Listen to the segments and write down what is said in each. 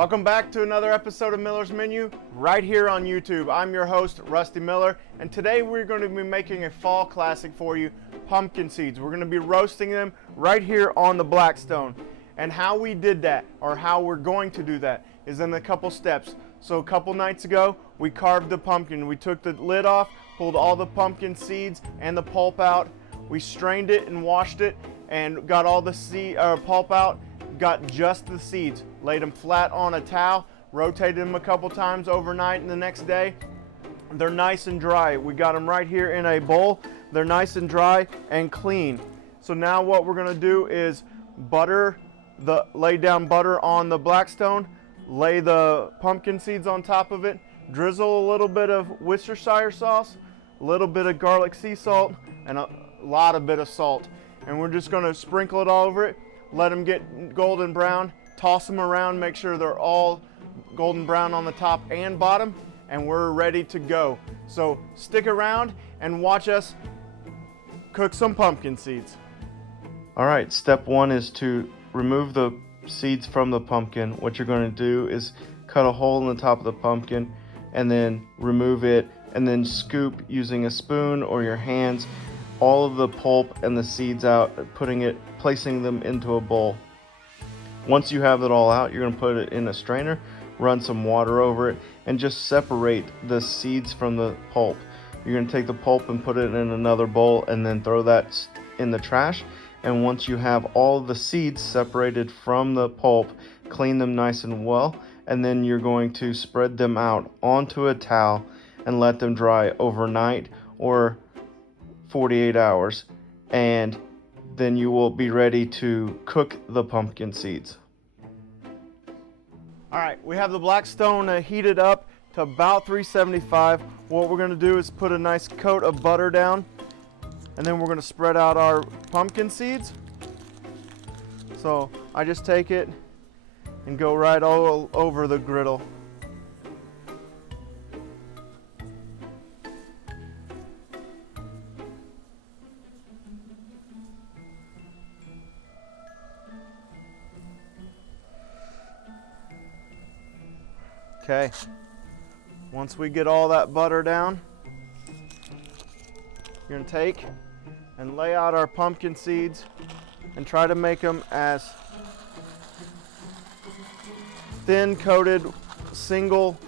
Welcome back to another episode of Miller's Menu right here on YouTube. I'm your host, Rusty Miller, and today we're going to be making a fall classic for you, pumpkin seeds. We're going to be roasting them right here on the Blackstone. And how we did that, or how we're going to do that, is in a couple steps. So a couple nights ago, we carved the pumpkin. We took the lid off, pulled all the pumpkin seeds and the pulp out. We strained it and washed it and got all the pulp out. Got just the seeds, laid them flat on a towel, rotated them a couple times overnight, and the next day they're nice and dry. We got them right here in a bowl. They're nice and dry and clean. So now what we're gonna do is lay down butter on the Blackstone, lay the pumpkin seeds on top of it, drizzle a little bit of Worcestershire sauce, a little bit of garlic sea salt, and a lot of bit of salt. And we're just gonna sprinkle it all over it. Let them get golden brown, toss them around, make sure they're all golden brown on the top and bottom, and we're ready to go. So stick around and watch us cook some pumpkin seeds. All right, step one is to remove the seeds from the pumpkin. What you're going to do is cut a hole in the top of the pumpkin and then remove it, and then scoop using a spoon or your hands all of the pulp and the seeds out, placing them into a bowl. Once you have it all out, you're going to put it in a strainer, run some water over it, and just separate the seeds from the pulp. You're going to take the pulp and put it in another bowl and then throw that in the trash. And once you have all of the seeds separated from the pulp, clean them nice and well, and then you're going to spread them out onto a towel and let them dry overnight or 48 hours, and then you will be ready to cook the pumpkin seeds. All right, we have the Blackstone heated up to about 375. What we're going to do is put a nice coat of butter down, and then we're going to spread out our pumpkin seeds. So I just take it and go right all over the griddle. Okay, once we get all that butter down, you're going to take and lay out our pumpkin seeds and try to make them as thin coated single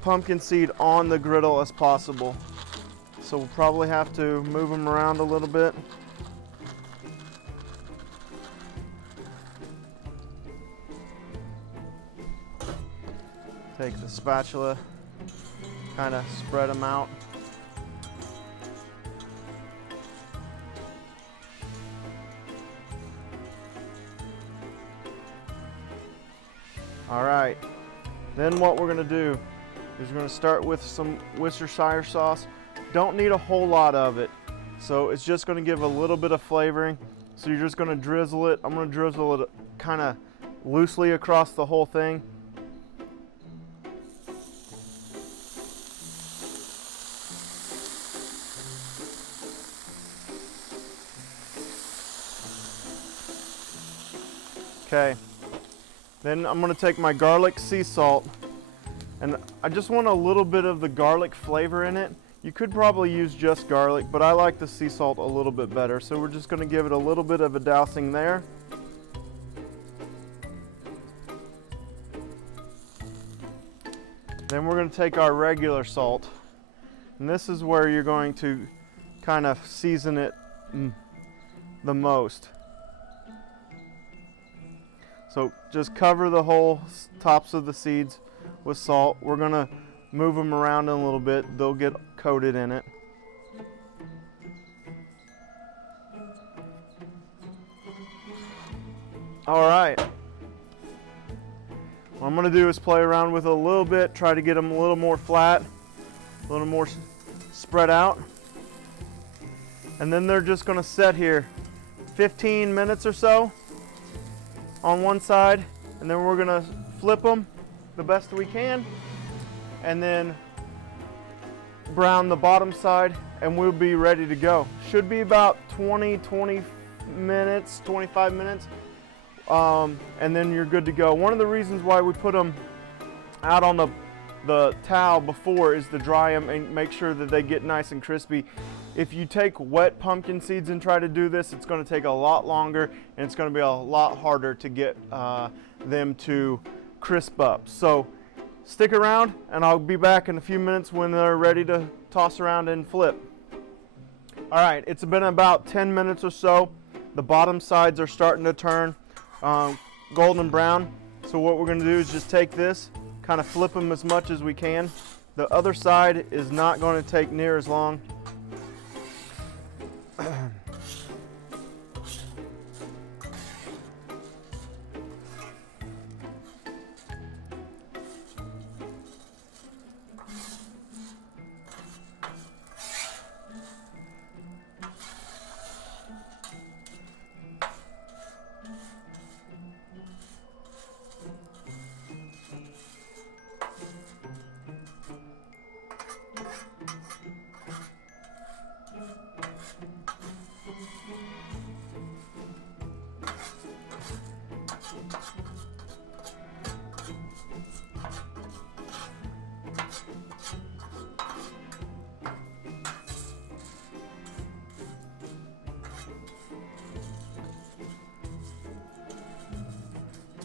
pumpkin seed on the griddle as possible. So we'll probably have to move them around a little bit. Take the spatula, kind of spread them out. All right, then what we're gonna do is we're gonna start with some Worcestershire sauce. Don't need a whole lot of it, so it's just gonna give a little bit of flavoring. So you're just gonna drizzle it. I'm gonna drizzle it kind of loosely across the whole thing. Okay, then I'm going to take my garlic sea salt, and I just want a little bit of the garlic flavor in it. You could probably use just garlic, but I like the sea salt a little bit better, so we're just going to give it a little bit of a dousing there. Then we're going to take our regular salt, and this is where you're going to kind of season it the most. So just cover the whole tops of the seeds with salt. We're gonna move them around a little bit. They'll get coated in it. All right. What I'm gonna do is play around with it a little bit, try to get them a little more flat, a little more spread out. And then they're just gonna sit here 15 minutes or so on one side, and then we're gonna flip them the best we can, and then brown the bottom side, and we'll be ready to go. Should be about 20 minutes, 25 minutes. and then you're good to go. One of the reasons why we put them out on the towel before is to dry them and make sure that they get nice and crispy. If you take wet pumpkin seeds and try to do this, it's going to take a lot longer and it's going to be a lot harder to get them to crisp up. So stick around and I'll be back in a few minutes when they're ready to toss around and flip. All right, it's been about 10 minutes or so. The bottom sides are starting to turn golden brown. So what we're going to do is just take this, kind of flip them as much as we can. The other side is not going to take near as long.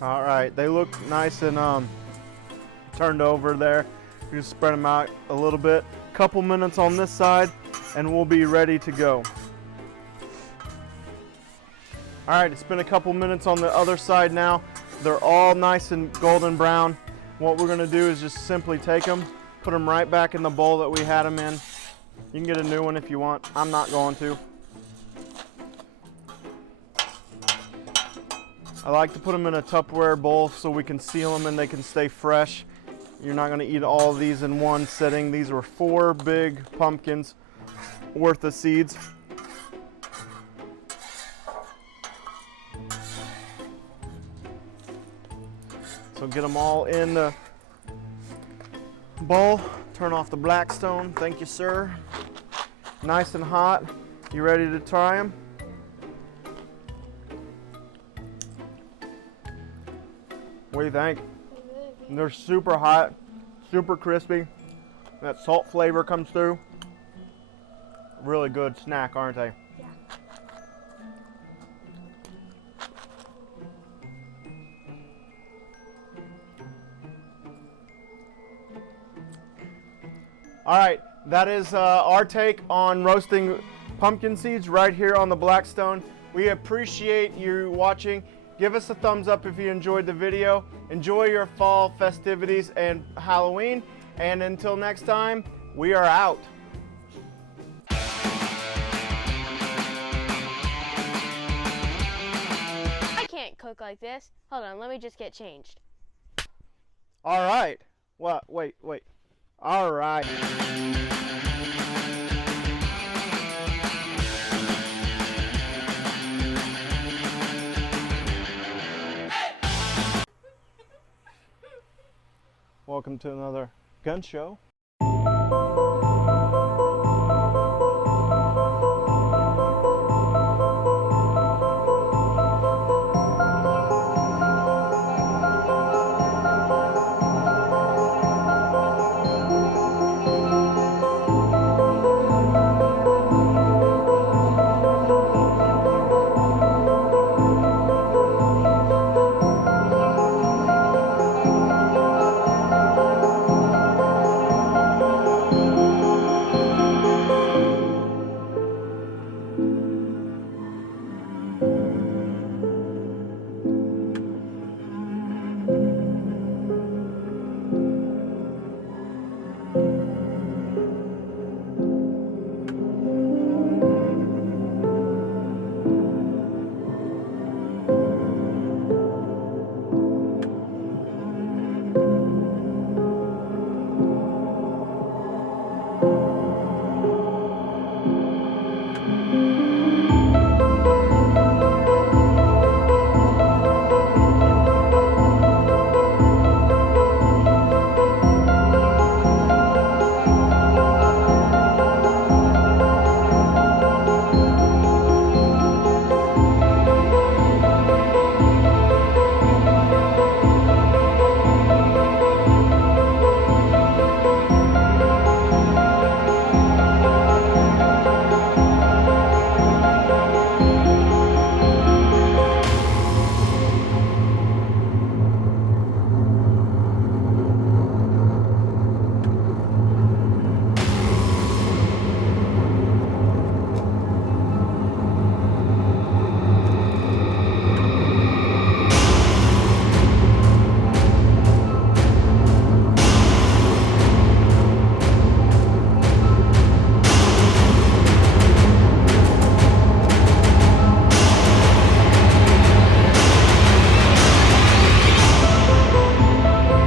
All right, they look nice and turned over there. You just spread them out a little bit. Couple minutes on this side and we'll be ready to go. All right, it's been a couple minutes on the other side now. They're all nice and golden brown. What we're gonna do is just simply take them, put them right back in the bowl that we had them in. You can get a new one if you want. I'm not going to. I like to put them in a Tupperware bowl so we can seal them and they can stay fresh. You're not going to eat all of these in one sitting. These were 4 big pumpkins worth of seeds. So get them all in the bowl. Turn off the Blackstone. Thank you, sir. Nice and hot. You ready to try them? What do you think? They're super hot, super crispy. That salt flavor comes through. Really good snack, aren't they? Yeah. All right, that is our take on roasting pumpkin seeds right here on the Blackstone. We appreciate you watching. Give us a thumbs up if you enjoyed the video. Enjoy your fall festivities and Halloween. And until next time, we are out. I can't cook like this. Hold on, let me just get changed. All right. What? Wait. All right. Welcome to another gun show.